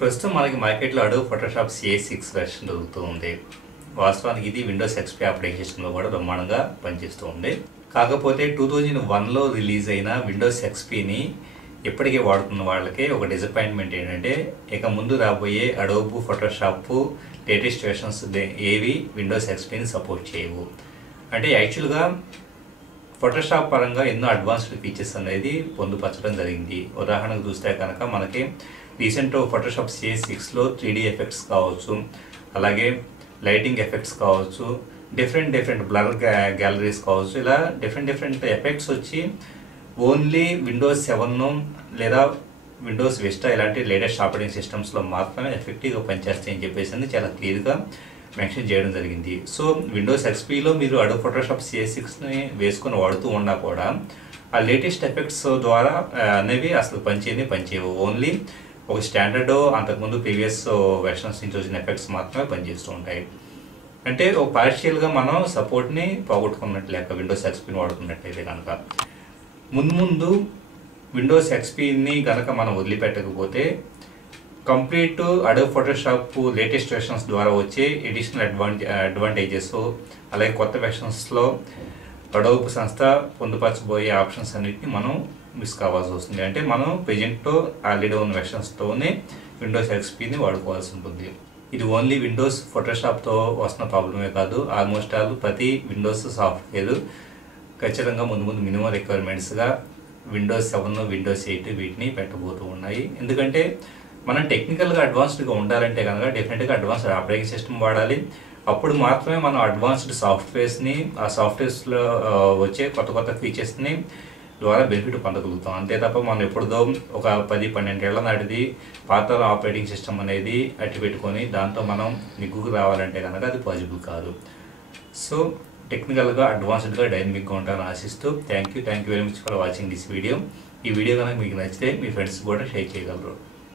ప్రస్తుతం మనకి మార్కెట్లో అడోబ్ ఫోటోషాప్ CA6 వెర్షన్ దొరుకుతూ ఉంది. వాస్తవానికి ఇది విండోస్ XP ఆపరేటింగ్ సిస్టంలో కూడా బ్రహ్మాండంగా పనిచేస్తూ ఉంది. కాకపోతే 2001లో రిలీజ్ అయిన విండోస్ XPని ఇప్పటికే వాడుతున్న వాళ్ళకి ఒక డిసప్పాయింట్మెంట్ ఏంటంటే, ఇక ముందు రాబోయే అడోబ్ ఫోటోషాప్ లేటెస్ట్ వెర్షన్స్ ఏవి విండోస్ XPని సపోర్ట్ చేయవు. అంటే యాక్చువల్గా ఫోటోషాప్ పరంగా ఎన్నో అడ్వాన్స్డ్ ఫీచర్స్ అనేది పొందుపరచడం జరిగింది. ఉదాహరణకు చూస్తే కనుక మనకి రీసెంట్ ఫోటోషాప్ CA6లో 3D ఎఫెక్ట్స్ కావచ్చు, అలాగే లైటింగ్ ఎఫెక్ట్స్ కావచ్చు, డిఫరెంట్ బ్లర్ గ్యాలరీస్ కావచ్చు, ఇలా డిఫరెంట్ ఎఫెక్ట్స్ వచ్చి ఓన్లీ విండోస్ 7 లేదా విండోస్ విస్టా ఇలాంటి లేటెస్ట్ ఆపరేటింగ్ సిస్టమ్స్లో మాత్రమే ఎఫెక్టివ్గా పనిచేస్తాయని చెప్పేసి చాలా క్లియర్గా మెన్షన్ చేయడం జరిగింది. సో విండోస్ XPలో మీరు అడోబ్ ఫోటోషాప్ CA6ని వేసుకొని వాడుతూ ఉన్నా కూడా ఆ లేటెస్ట్ ఎఫెక్ట్స్ ద్వారా అనేవి అసలు పనిచేయవు. ఓన్లీ ఒక స్టాండర్డ్ అంతకుముందు ప్రీవియస్ వెర్షన్స్ నుంచి వచ్చిన ఎఫెక్ట్స్ మాత్రమే పనిచేస్తూ ఉంటాయి. అంటే ఒక పార్షియల్గా మనం సపోర్ట్ని పోగొట్టుకున్నట్టు లేక విండోస్ XPని వాడుకున్నట్లయితే కనుక ముందు విండోస్ XPని కనుక మనం వదిలిపెట్టకపోతే complete Adobe Photoshop latest versions ద్వారా వచ్చే ఎడిషనల్ అడ్వాంటేజెస్, అలాగే కొత్త వెర్షన్స్లో అడోబ్ సంస్థ పొందుపరచబోయే ఆప్షన్స్ అన్నిటిని మనం మిస్ కావాల్సి వస్తుంది. అంటే మనం ప్రెజెంట్ ఆల్రెడీ ఉన్న వెర్షన్స్తోనే విండోస్ XPని వాడుకోవాల్సి ఉంటుంది. ఇది ఓన్లీ విండోస్ ఫోటోషాప్తో వస్తున్న ప్రాబ్లమే కాదు, ఆల్మోస్ట్ ఆల్ ప్రతి విండోస్ సాఫ్ట్వేర్ ఖచ్చితంగా ముందు మినిమం రిక్వైర్మెంట్స్గా విండోస్ 7, విండోస్ 8 వీటిని పెట్టబోతూ ఉన్నాయి. ఎందుకంటే మనం టెక్నికల్గా అడ్వాన్స్డ్గా ఉండాలంటే కనుక డెఫినెట్గా అడ్వాన్స్డ్ ఆపరేటింగ్ సిస్టమ్ వాడాలి. అప్పుడు మాత్రమే మనం అడ్వాన్స్డ్ సాఫ్ట్వేర్స్ని, ఆ సాఫ్ట్వేర్స్లో వచ్చే కొత్త ఫీచర్స్ని ద్వారా బెనిఫిట్ పొందగలుగుతాం. అంతే తప్ప మనం ఎప్పుడుదో ఒక 10-12 ఏళ్ల నాటిది పాత ఆపరేటింగ్ సిస్టమ్ అనేది అట్టి పెట్టుకొని దాంతో మనం నిగ్గుకు రావాలంటే కనుక అది పాసిబుల్ కాదు. సో టెక్నికల్గా అడ్వాన్స్డ్గా డైనమిక్గా ఉంటారని ఆశిస్తూ thank you very much for watching this video. ఈ వీడియో కనుక మీకు నచ్చితే మీ ఫ్రెండ్స్ కూడా షేర్ చేయగలరు.